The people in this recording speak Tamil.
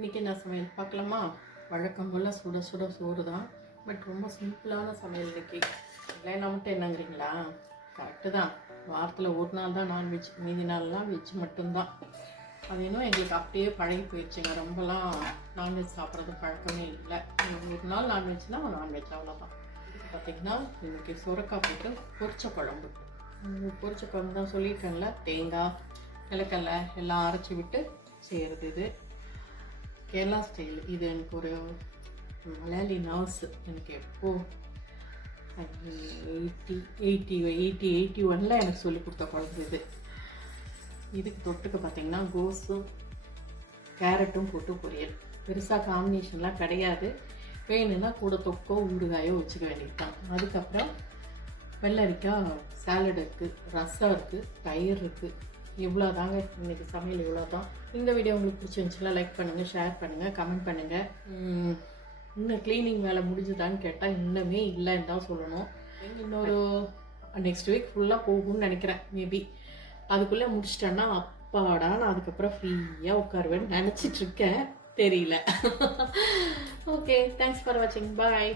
இன்றைக்கி என்ன சமையல் பார்க்கலாமா? வழக்கம் போல் சுட சுட சோறு தான். பட் ரொம்ப சிம்பிளான சமையல் இன்றைக்கி. இல்லை நம்மகிட்ட என்னங்கிறீங்களா? கரெக்டு தான். வாரத்தில் ஒரு நாள் தான் நான்வெஜ், மீதி நாள்லாம் வெஜ் மட்டும்தான். அது இன்னும் எங்களுக்கு அப்படியே பழகி போயிடுச்சுங்க. ரொம்பலாம் நான்வெஜ் சாப்பிட்றது பழக்கமே இல்லை. ஒரு நாள் நான்வெஜ்னால் நான்வெஜ் அவ்வளோதான். பார்த்திங்கன்னா இன்றைக்கி சுரக்காய் போட்டு பொரிச்ச குழம்பு. பொரிச்ச குழம்பு தான் சொல்லியிருக்கேன்ல, தேங்காய் நிலக்கடலை எல்லாம் அரைச்சி விட்டு செய்கிறது. இது கேரளா ஸ்டைல். இது எனக்கு ஒரு மலையாளி நர்ஸ் எனக்கு எப்போ 81 எனக்கு சொல்லி கொடுத்த குழம்பு இது. இதுக்கு தொட்டுக்க பார்த்திங்கன்னா கோஸும் கேரட்டும் போட்டு பொரியல். பெருசாக காம்பினேஷன்லாம் கிடையாது. வேணும்னா கூட தொக்கோ ஊறுகாயோ வச்சுக்க வேண்டியது தான். அதுக்கப்புறம் வெள்ளரிக்காய் சாலட் இருக்குது, ரசம் இருக்குது, தயிர் இருக்குது. இவ்வளோ தாங்க இன்றைக்கி சமையல். இவ்வளோ தான். இந்த வீடியோ உங்களுக்கு பிடிச்சிருந்துச்சுன்னா லைக் பண்ணுங்கள், ஷேர் பண்ணுங்கள், கமெண்ட் பண்ணுங்கள். இன்னும் க்ளீனிங் வேலை முடிஞ்சுதான்னு கேட்டால் இன்னுமே இல்லைன்னு தான் சொல்லணும். இன்னொரு நெக்ஸ்ட் வீக் ஃபுல்லாக போகும்னு நினைக்கிறேன். மேபி அதுக்குள்ளே முடிச்சிட்டேன்னா அப்பாடா நான் அதுக்கப்புறம் ஃப்ரீயாக உட்காருவேன்னு நினச்சிட்ருக்கேன். தெரியல. ஓகே, தேங்க்ஸ் ஃபார் வாட்சிங். பாய்.